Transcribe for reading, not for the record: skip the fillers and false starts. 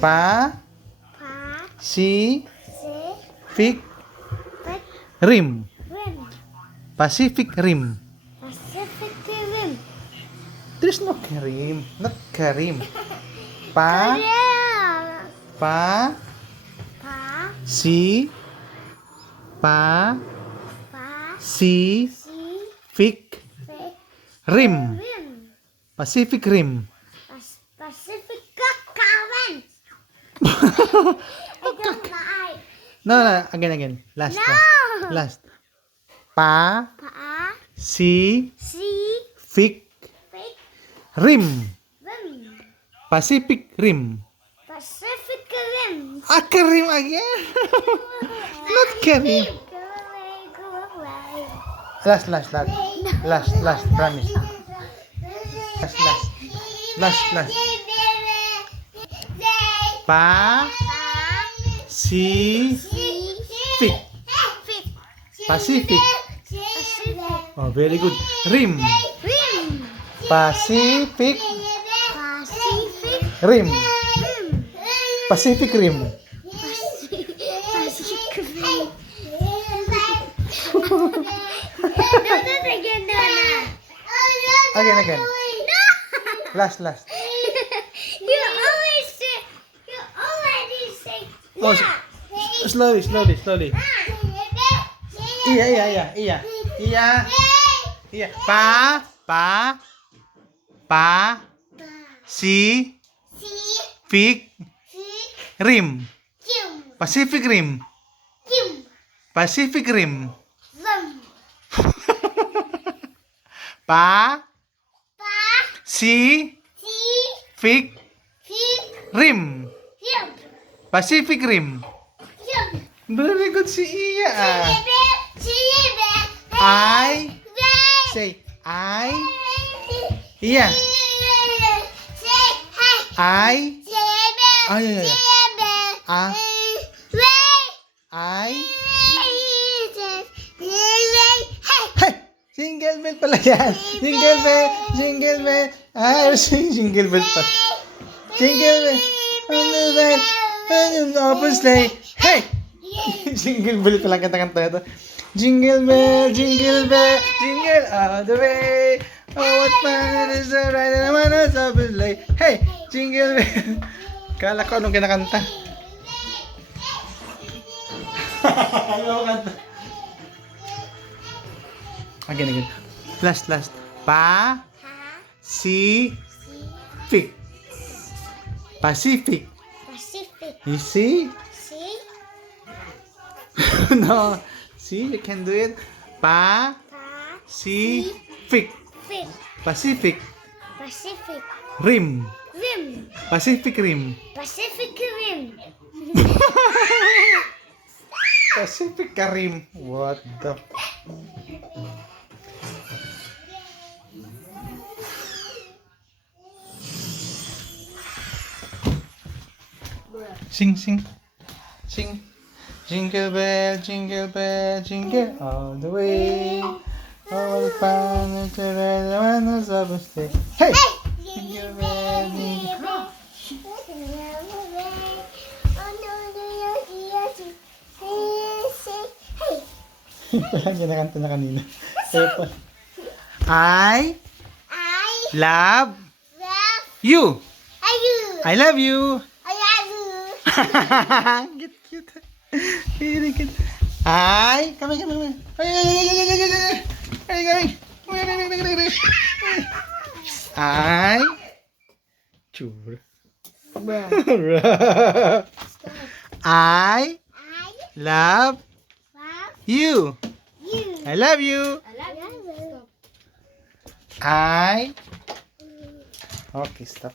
Pacific Rim. Pacific Rim. Pacific Rim. There's no Karim. Not Karim. Pa. Pa. Si. Pa. Si. Si. Fic. Rim. Rim. Pacific Rim. Pacific Current. I don't like. No, again. Last. No. Last. Pa. Pa. Si. Si. Fic. Fic. Rim. Rim. Pacific Rim. Pacific Rim. Karim again. Not Karim. Last. Promise. Last. Pa. Si. Fic. Pacific. Oh, very good. Rim. Rim. Pacific Pacific Rim. Rim. Pacific Rim. Pacific Rim. No, not again, Donna. Again. No. Last. You already say. Oh, slowly. Iya. Pa. Si. Fic. Rim. Pacific Rim. Pacific Rim. Pa. Si. Fic. Rim. Pacific Rim. Very good si Iya. Say I. Iya. I. Yeah. I. Hey! Jingle bell pala yan. Jingle bell. Jingle bell pa. Jingle bell. Open sleigh. Hey! Jingle bell pala kanta-kanta ito. Jingle bell, jingle all the way. Oh, what fun it is to ride in a one-horse open sleigh. Hey! Jingle bell. Kala ko anong kinakanta. Ayaw kanta. Again. Last. Pacific. You see? No. See, you can do it. Pacific. Pacific. Rim. Pacific Rim. Pacific Rim. What the? Sing. Jingle bell, jingle all the way. All the fun is to ride the one-horse open sleigh. Hey! Jingle bell, jingle. Parang kinakanta na kanina. I love you. I love you. Cute. Very good. Come on. I love you. I love you. Okay, stop.